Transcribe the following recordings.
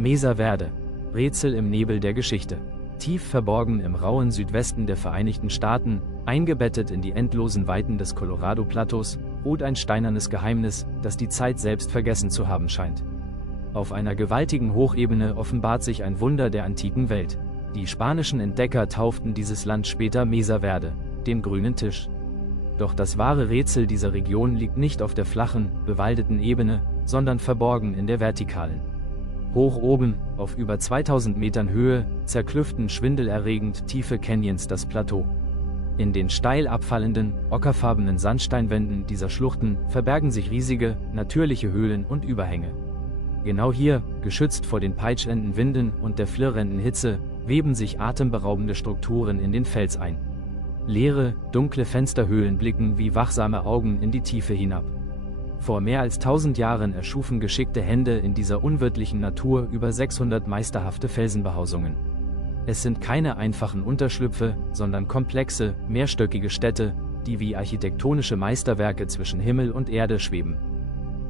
Mesa Verde. Rätsel im Nebel der Geschichte. Tief verborgen im rauen Südwesten der Vereinigten Staaten, eingebettet in die endlosen Weiten des Colorado-Plateaus, ruht ein steinernes Geheimnis, das die Zeit selbst vergessen zu haben scheint. Auf einer gewaltigen Hochebene offenbart sich ein Wunder der antiken Welt. Die spanischen Entdecker tauften dieses Land später Mesa Verde, den grünen Tisch. Doch das wahre Rätsel dieser Region liegt nicht auf der flachen, bewaldeten Ebene, sondern verborgen in der vertikalen. Hoch oben, auf über 2000 Metern Höhe, zerklüften schwindelerregend tiefe Canyons das Plateau. In den steil abfallenden, ockerfarbenen Sandsteinwänden dieser Schluchten verbergen sich riesige, natürliche Höhlen und Überhänge. Genau hier, geschützt vor den peitschenden Winden und der flirrenden Hitze, weben sich atemberaubende Strukturen in den Fels ein. Leere, dunkle Fensterhöhlen blicken wie wachsame Augen in die Tiefe hinab. Vor mehr als 1000 Jahren erschufen geschickte Hände in dieser unwirtlichen Natur über 600 meisterhafte Felsenbehausungen. Es sind keine einfachen Unterschlüpfe, sondern komplexe, mehrstöckige Städte, die wie architektonische Meisterwerke zwischen Himmel und Erde schweben.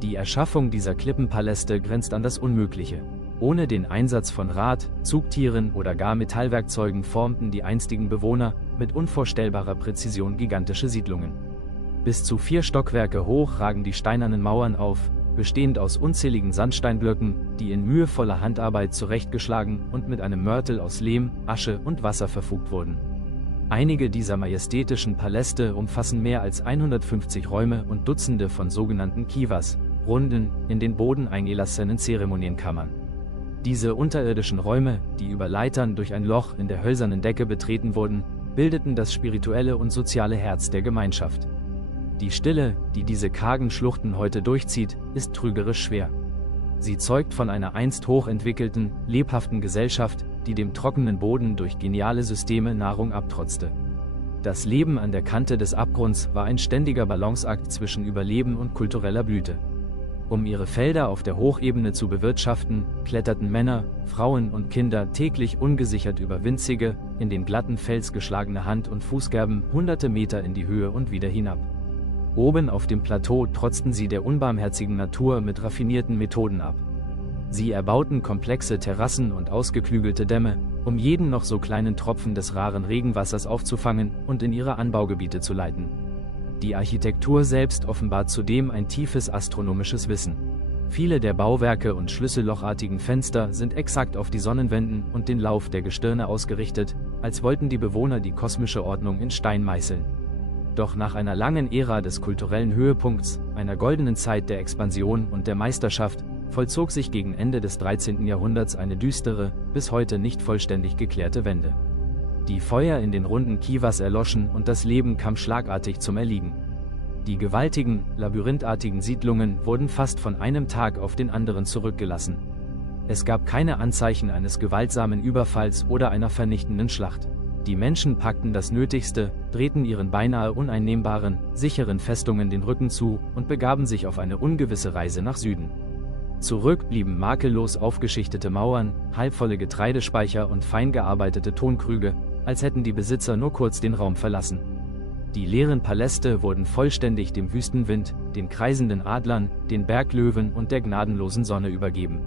Die Erschaffung dieser Klippenpaläste grenzt an das Unmögliche. Ohne den Einsatz von Rad, Zugtieren oder gar Metallwerkzeugen formten die einstigen Bewohner mit unvorstellbarer Präzision gigantische Siedlungen. Bis zu 4 Stockwerke hoch ragen die steinernen Mauern auf, bestehend aus unzähligen Sandsteinblöcken, die in mühevoller Handarbeit zurechtgeschlagen und mit einem Mörtel aus Lehm, Asche und Wasser verfugt wurden. Einige dieser majestätischen Paläste umfassen mehr als 150 Räume und Dutzende von sogenannten Kivas, runden, in den Boden eingelassenen Zeremonienkammern. Diese unterirdischen Räume, die über Leitern durch ein Loch in der hölzernen Decke betreten wurden, bildeten das spirituelle und soziale Herz der Gemeinschaft. Die Stille, die diese kargen Schluchten heute durchzieht, ist trügerisch schwer. Sie zeugt von einer einst hochentwickelten, lebhaften Gesellschaft, die dem trockenen Boden durch geniale Systeme Nahrung abtrotzte. Das Leben an der Kante des Abgrunds war ein ständiger Balanceakt zwischen Überleben und kultureller Blüte. Um ihre Felder auf der Hochebene zu bewirtschaften, kletterten Männer, Frauen und Kinder täglich ungesichert über winzige, in den glatten Fels geschlagene Hand- und Fußgerben hunderte Meter in die Höhe und wieder hinab. Oben auf dem Plateau trotzten sie der unbarmherzigen Natur mit raffinierten Methoden ab. Sie erbauten komplexe Terrassen und ausgeklügelte Dämme, um jeden noch so kleinen Tropfen des raren Regenwassers aufzufangen und in ihre Anbaugebiete zu leiten. Die Architektur selbst offenbart zudem ein tiefes astronomisches Wissen. Viele der Bauwerke und schlüssellochartigen Fenster sind exakt auf die Sonnenwenden und den Lauf der Gestirne ausgerichtet, als wollten die Bewohner die kosmische Ordnung in Stein meißeln. Doch nach einer langen Ära des kulturellen Höhepunkts, einer goldenen Zeit der Expansion und der Meisterschaft, vollzog sich gegen Ende des 13. Jahrhunderts eine düstere, bis heute nicht vollständig geklärte Wende. Die Feuer in den runden Kivas erloschen und das Leben kam schlagartig zum Erliegen. Die gewaltigen, labyrinthartigen Siedlungen wurden fast von einem Tag auf den anderen zurückgelassen. Es gab keine Anzeichen eines gewaltsamen Überfalls oder einer vernichtenden Schlacht. Die Menschen packten das Nötigste, drehten ihren beinahe uneinnehmbaren, sicheren Festungen den Rücken zu und begaben sich auf eine ungewisse Reise nach Süden. Zurück blieben makellos aufgeschichtete Mauern, halbvolle Getreidespeicher und fein gearbeitete Tonkrüge, als hätten die Besitzer nur kurz den Raum verlassen. Die leeren Paläste wurden vollständig dem Wüstenwind, den kreisenden Adlern, den Berglöwen und der gnadenlosen Sonne übergeben.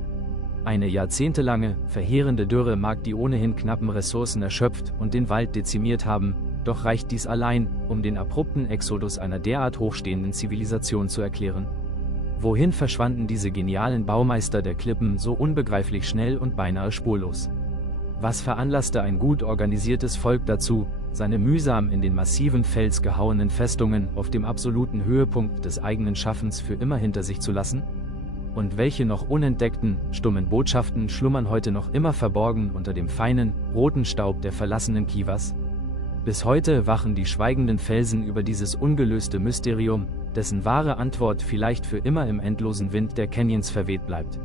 Eine jahrzehntelange, verheerende Dürre mag die ohnehin knappen Ressourcen erschöpft und den Wald dezimiert haben, doch reicht dies allein, um den abrupten Exodus einer derart hochstehenden Zivilisation zu erklären? Wohin verschwanden diese genialen Baumeister der Klippen so unbegreiflich schnell und beinahe spurlos? Was veranlasste ein gut organisiertes Volk dazu, seine mühsam in den massiven Fels gehauenen Festungen auf dem absoluten Höhepunkt des eigenen Schaffens für immer hinter sich zu lassen? Und welche noch unentdeckten, stummen Botschaften schlummern heute noch immer verborgen unter dem feinen, roten Staub der verlassenen Kivas? Bis heute wachen die schweigenden Felsen über dieses ungelöste Mysterium, dessen wahre Antwort vielleicht für immer im endlosen Wind der Canyons verweht bleibt.